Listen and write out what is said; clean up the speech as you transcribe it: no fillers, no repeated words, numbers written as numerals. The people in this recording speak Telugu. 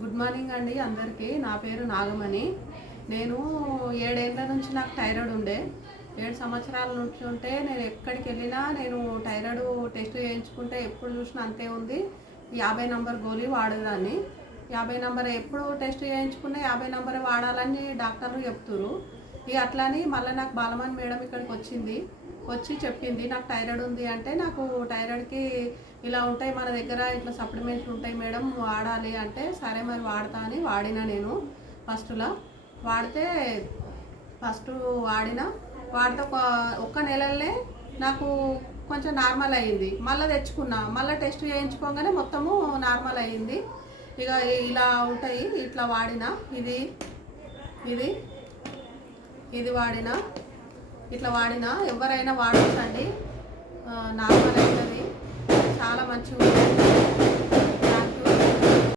గుడ్ మార్నింగ్ అండి అందరికీ. నా పేరు నాగమణి. నేను 7 ఏళ్ల నుంచి నాకు థైరాయిడ్ ఉండే. 7 సంవత్సరాల నుంచి ఉంటే నేను ఎక్కడికి వెళ్ళినా నేను థైరాయిడ్ టెస్ట్ చేయించుకుంటే ఎప్పుడు చూసినా అంతే ఉంది. 50 నంబర్ గోళీ వాడేదాన్ని. 50 నంబర్ ఎప్పుడు టెస్ట్ చేయించుకున్నా 50 నంబర్ వాడాలని డాక్టర్లు చెప్తున్నారు. ఇక అట్లని మళ్ళీ నాకు బాలమణి మేడం ఇక్కడికి వచ్చి చెప్పింది నాకు థైరాయిడ్ ఉంది అంటే, నాకు థైరాయిడ్కి ఇలా ఉంటాయి మన దగ్గర, ఇట్లా సప్లిమెంట్లు ఉంటాయి మేడం వాడాలి అంటే, సరే మరి వాడతా అని వాడినా. నేను వాడితే వాడితే ఒక్క నెలలనే నాకు కొంచెం నార్మల్ అయ్యింది. మళ్ళీ తెచ్చుకున్నా, మళ్ళీ టెస్ట్ చేయించుకోగానే మొత్తము నార్మల్ అయ్యింది. ఇక ఇలా ఉంటాయి. ఇట్లా వాడినా ఇది వాడినా, ఇట్లా వాడినా ఎవరైనా వాడొచ్చండి. నార్మల్ అవుతుంది, చాలా మంచిగా ఉంటుంది.